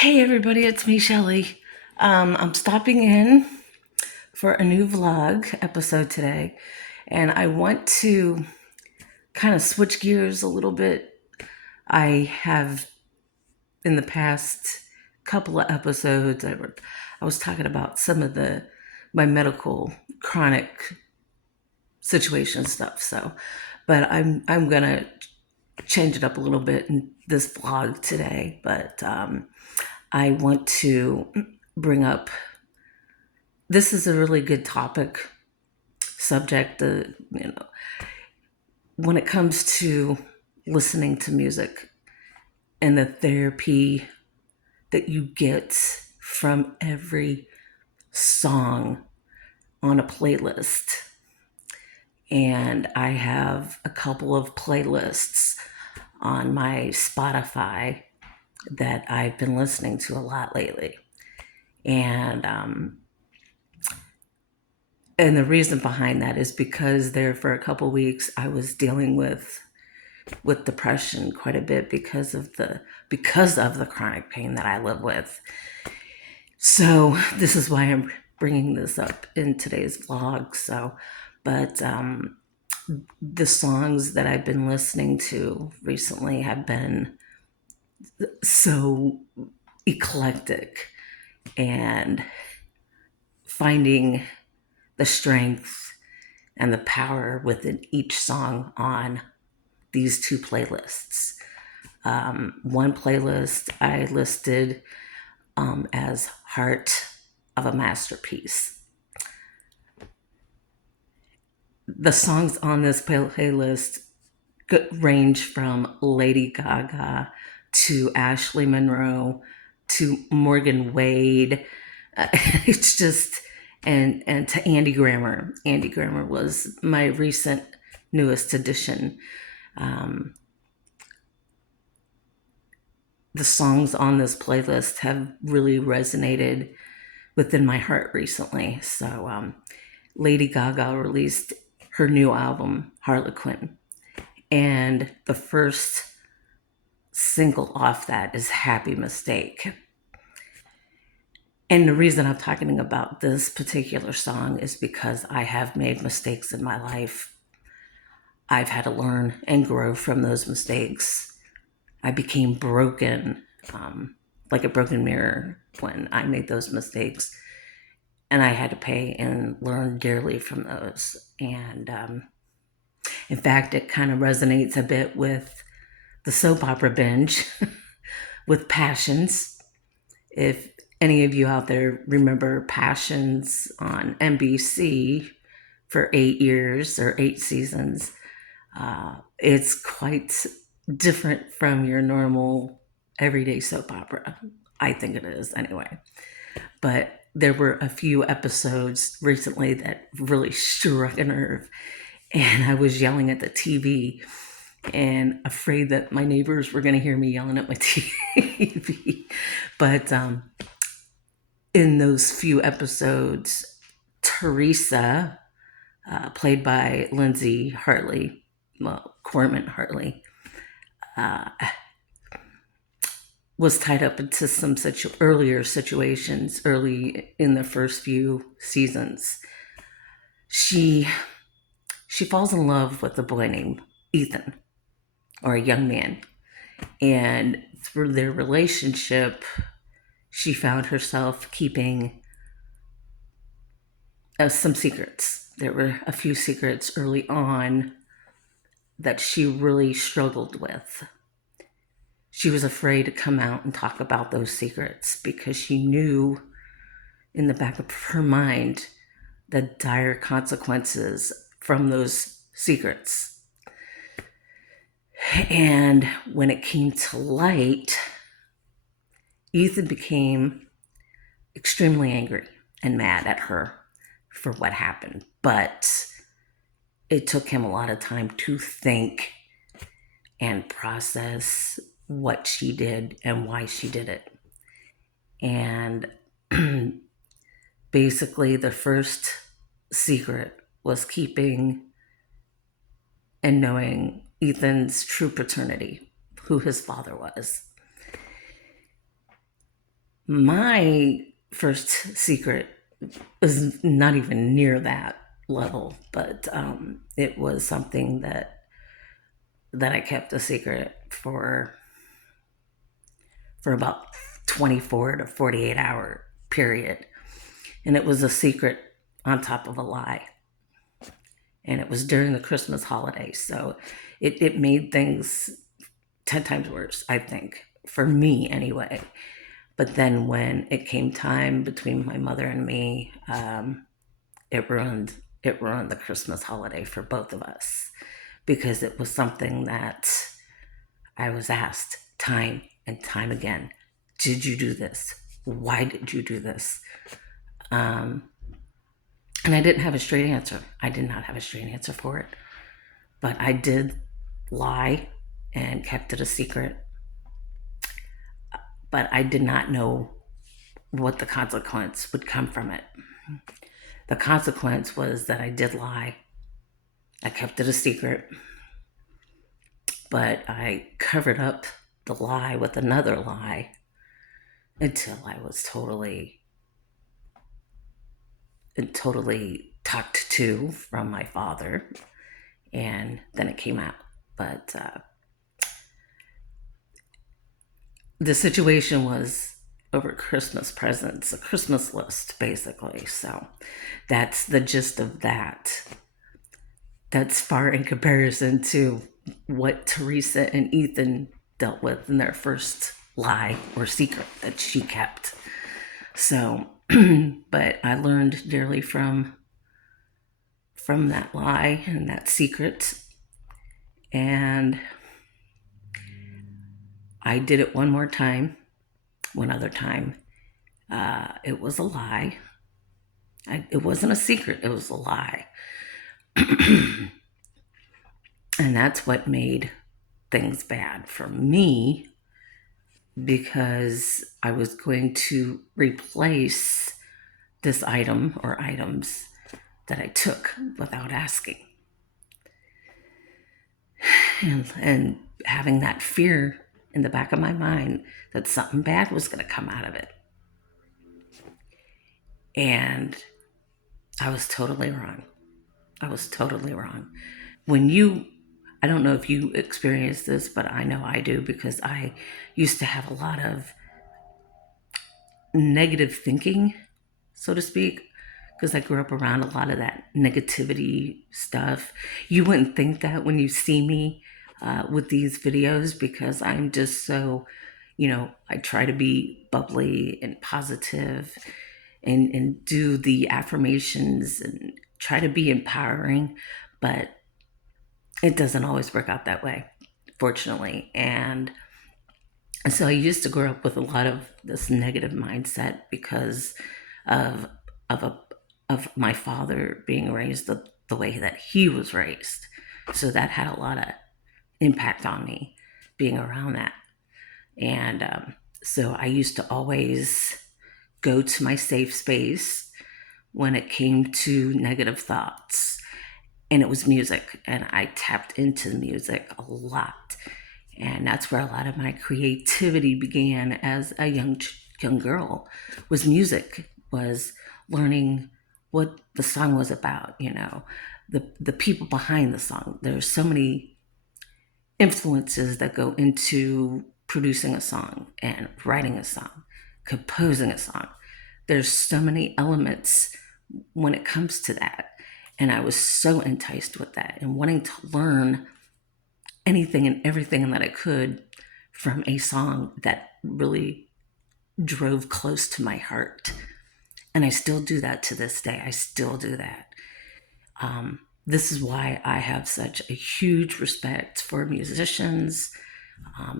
Hey everybody, it's me, Shellie. I'm stopping in for a new vlog episode today, and I want to kind of switch gears a little bit. I have in the past couple of episodes, I was talking about some of the my medical chronic situation stuff. But I'm gonna change it up a little bit in this vlog today. But I want to bring up this is a really good topic subject. When it comes to listening to music and the therapy that you get from every song on a playlist. And I have a couple of playlists on my Spotify that I've been listening to a lot lately. And the reason behind that is because there for a couple weeks I was dealing with depression quite a bit because of the chronic pain that I live with. So this is why I'm bringing this up in today's vlog. But the songs that I've been listening to recently have been so eclectic, and finding the strength and the power within each song on these two playlists. One playlist I listed as Heart of a Masterpiece. The songs on this playlist range from Lady Gaga to Ashley Monroe to Morgan Wade. It's just and to Andy Grammer. Andy Grammer was my recent newest addition. Um, the songs on this playlist have really resonated within my heart recently. Lady Gaga released her new album, Harlequin, and the first single off that is Happy Mistake. And the reason I'm talking about this particular song is because I have made mistakes in my life. I've had to learn and grow from those mistakes. I became broken, like a broken mirror when I made those mistakes. And I had to pay and learn dearly from those. And in fact, it kind of resonates a bit with the soap opera binge with Passions. If any of you out there remember Passions on NBC for 8 years or 8 seasons, it's quite different from your normal everyday soap opera. I think it is anyway. But there were a few episodes recently that really struck a nerve, and I was yelling at the TV and afraid that my neighbors were going to hear me yelling at my TV. But in those few episodes, Teresa, played by Lindsay Hartley, well, Corman Hartley, uh, was tied up into some such earlier situations early in the first few seasons. She falls in love with a boy named Ethan, or a young man, and through their relationship, she found herself keeping some secrets. There were a few secrets early on that she really struggled with. She was afraid to come out and talk about those secrets because she knew in the back of her mind the dire consequences from those secrets. And when it came to light, Ethan became extremely angry and mad at her for what happened. But it took him a lot of time to think and process what she did and why she did it. And basically, the first secret was keeping and knowing Ethan's true paternity, who his father was. My first secret was not even near that level, but it was something that I kept a secret for about 24 to 48-hour period. And it was a secret on top of a lie. And it was during the Christmas holidays. So it made things 10 times worse, I think, for me anyway. But then when it came time between my mother and me, it ruined it ruined the Christmas holiday for both of us because it was something that I was asked time and time again. Did you do this? Why did you do this? Um, and I didn't have a straight answer. I did not have a straight answer for it. But I did lie and kept it a secret. But I did not know what the consequence would come from it. The consequence was that I did lie. I kept it a secret, but I covered up the lie with another lie until I was totally talked to from my father, and then it came out. But the situation was over Christmas presents, a Christmas list, basically. So that's the gist of that. That's far in comparison to what Teresa and Ethan dealt with in their first lie or secret that she kept. So, but I learned dearly from that lie and that secret, and I did it one more time, one other time. It was a lie. It wasn't a secret, it was a lie. And that's what made things bad for me because I was going to replace this item or items that I took without asking. And having that fear in the back of my mind that something bad was going to come out of it. And I was totally wrong. I was totally wrong. I don't know if you experience this, but I know I do because I used to have a lot of negative thinking, so to speak, because I grew up around a lot of that negativity stuff. You wouldn't think that when you see me with these videos because I'm just so, I try to be bubbly and positive and do the affirmations and try to be empowering, but it doesn't always work out that way, fortunately. And so I used to grow up with a lot of this negative mindset because of of a of my father being raised the way that he was raised. So that had a lot of impact on me being around that. And so I used to always go to my safe space when it came to negative thoughts. And it was music. And I tapped into the music a lot. And that's where a lot of my creativity began as a young girl, was music, was learning what the song was about, the people behind the song. There's so many influences that go into producing a song and writing a song, composing a song. There's so many elements when it comes to that. And I was so enticed with that and wanting to learn anything and everything that I could from a song that really drove close to my heart. And I still do that to this day. I still do that. This is why I have such a huge respect for musicians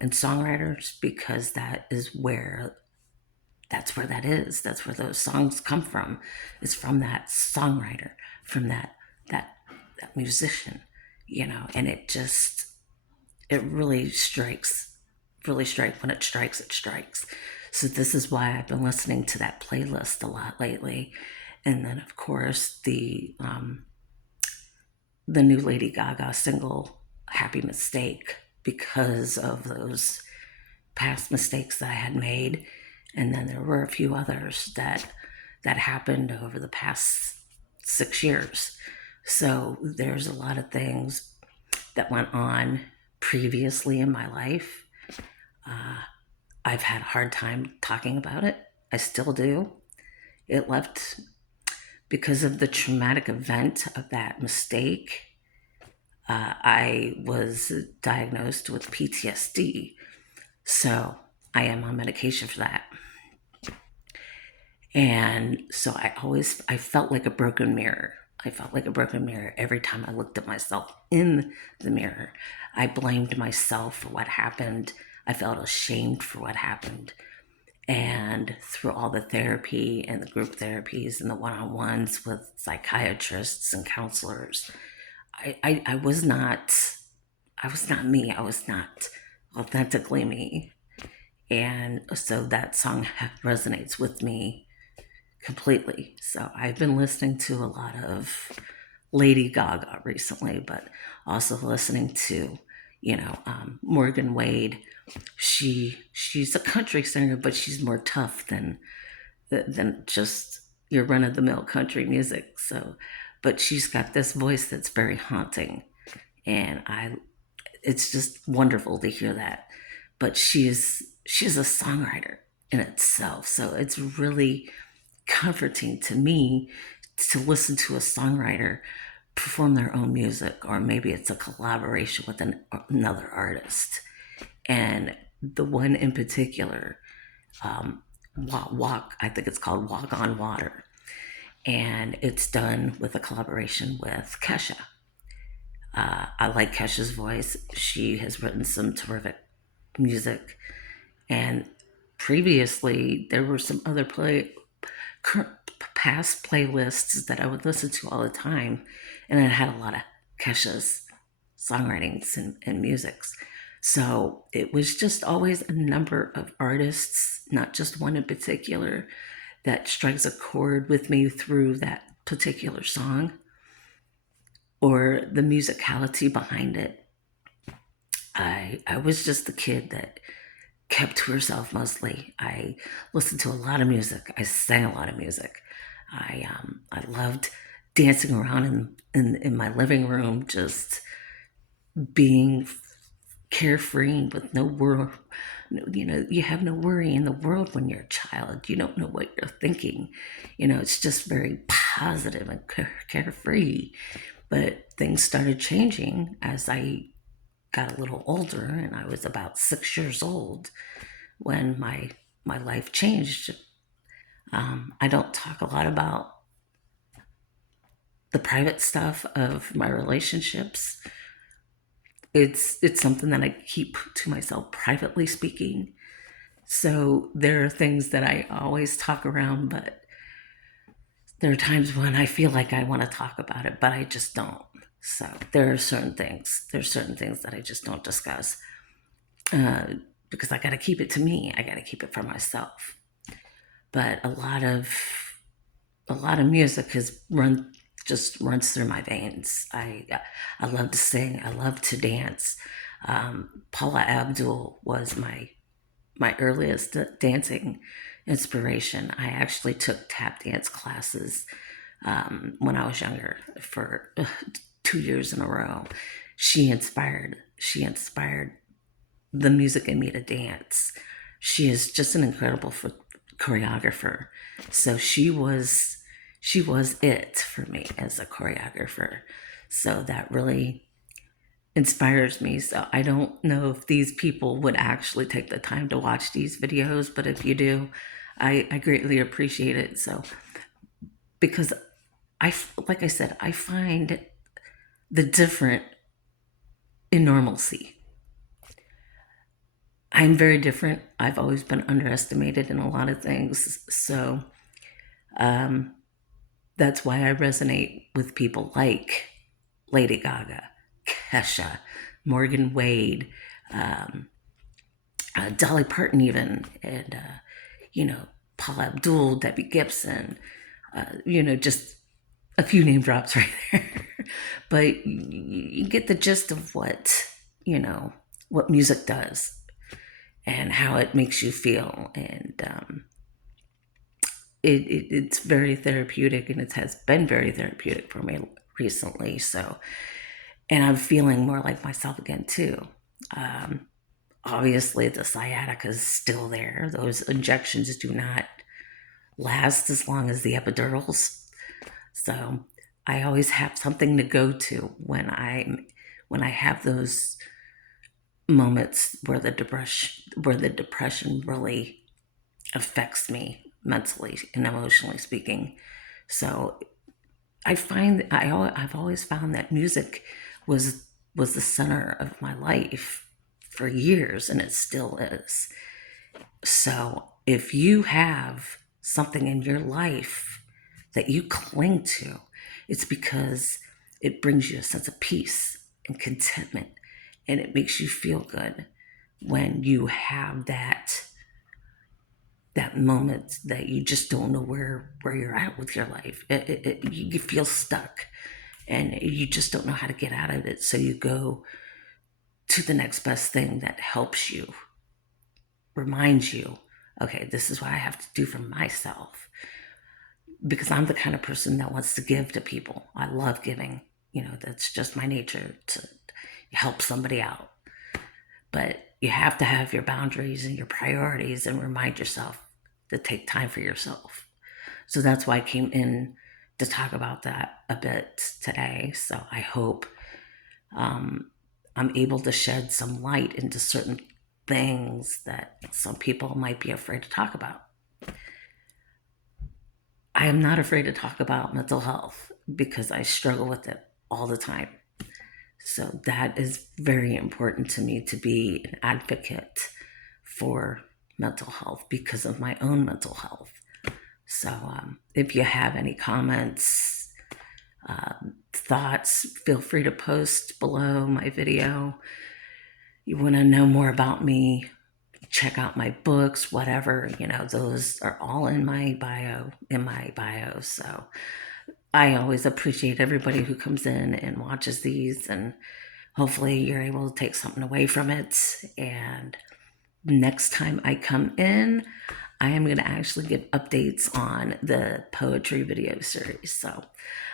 and songwriters, because that's where that is. That's where those songs come from. It's from that songwriter, from that musician, and it really strikes. When it strikes, it strikes. So this is why I've been listening to that playlist a lot lately. And then of course the new Lady Gaga single, Happy Mistake, because of those past mistakes that I had made. And then there were a few others that happened over the past 6 years. So there's a lot of things that went on previously in my life. I've had a hard time talking about it. I still do. It left because of the traumatic event of that mistake. I was diagnosed with PTSD. So I am on medication for that. And so I felt like a broken mirror. I felt like a broken mirror every time I looked at myself in the mirror. I blamed myself for what happened. I felt ashamed for what happened. And through all the therapy and the group therapies and the one-on-ones with psychiatrists and counselors, I was not me. I was not authentically me. And so that song resonates with me completely. So I've been listening to a lot of Lady Gaga recently, but also listening to, Morgan Wade. She's a country singer, but she's more tough than just your run of the mill country music. So, but she's got this voice that's very haunting, and it's just wonderful to hear that. But she's a songwriter in itself, so it's really comforting to me to listen to a songwriter perform their own music, or maybe it's a collaboration with another artist. And the one in particular, walk, I think it's called Walk on Water, and it's done with a collaboration with Kesha. I like Kesha's voice. She has written some terrific music, and previously there were some other past playlists that I would listen to all the time, and it had a lot of Kesha's songwritings and musics. So it was just always a number of artists, not just one in particular, that strikes a chord with me through that particular song or the musicality behind it. I was just the kid that kept to herself mostly. I listened to a lot of music. I sang a lot of music. I loved dancing around in my living room, just being carefree with no worry. You have no worry in the world when you're a child. You don't know what you're thinking. It's just very positive and carefree. But things started changing as I got a little older, and I was about 6 years old when my life changed. I don't talk a lot about the private stuff of my relationships. It's something that I keep to myself, privately speaking. So there are things that I always talk around, but there are times when I feel like I want to talk about it, but I just don't. So there are certain things. There's certain things that I just don't discuss because I got to keep it to me. I got to keep it for myself. But a lot of music just runs through my veins. I love to sing. I love to dance. Paula Abdul was my earliest dancing inspiration. I actually took tap dance classes when I was younger for 2 years in a row. She inspired the music in me to dance. She is just an incredible choreographer. So she was it for me as a choreographer. So that really inspires me. So I don't know if these people would actually take the time to watch these videos, but if you do, I greatly appreciate it. So because like I said, I find the different in normalcy. I'm very different. I've always been underestimated in a lot of things. So um, that's why I resonate with people like Lady Gaga, Kesha, Morgan Wade, um, Dolly Parton, even, and Paul Abdul, Debbie Gibson. Just a few name drops right there, but you get the gist of what music does. and how it makes you feel. And it's very therapeutic, and it has been very therapeutic for me recently. So, and I'm feeling more like myself again too. Um, Obviously, the sciatica is still there. Those injections do not last as long as the epidurals. So I always have something to go to when I have those moments where the depression really affects me mentally and emotionally speaking. So I've always found that music was was the center of my life for years, and it still is. So if you have something in your life that you cling to, it's because it brings you a sense of peace and contentment, and it makes you feel good when you have that moment that you just don't know where you're at with your life. You feel stuck, and you just don't know how to get out of it. So you go to the next best thing that helps you, reminds you, okay, this is what I have to do for myself. Because I'm the kind of person that wants to give to people. I love giving. That's just my nature, to help somebody out. But you have to have your boundaries and your priorities and remind yourself to take time for yourself. So that's why I came in to talk about that a bit today. So I hope um, I'm able to shed some light into certain things that some people might be afraid to talk about. I am not afraid to talk about mental health because I struggle with it all the time. So that is very important to me, to be an advocate for mental health because of my own mental health. So if you have any comments, thoughts, feel free to post below my video. You want to know more about me, check out my books, whatever, those are all in my bio. So I always appreciate everybody who comes in and watches these, and hopefully you're able to take something away from it. And next time I come in, I am going to actually give updates on the poetry video series. So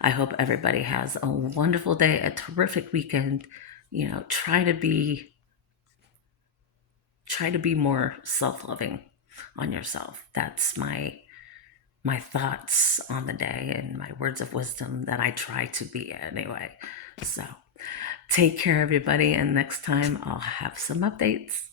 I hope everybody has a wonderful day, a terrific weekend. Try to be more self-loving on yourself. That's my thoughts on the day and my words of wisdom that I try to be anyway. So take care, everybody, and next time I'll have some updates.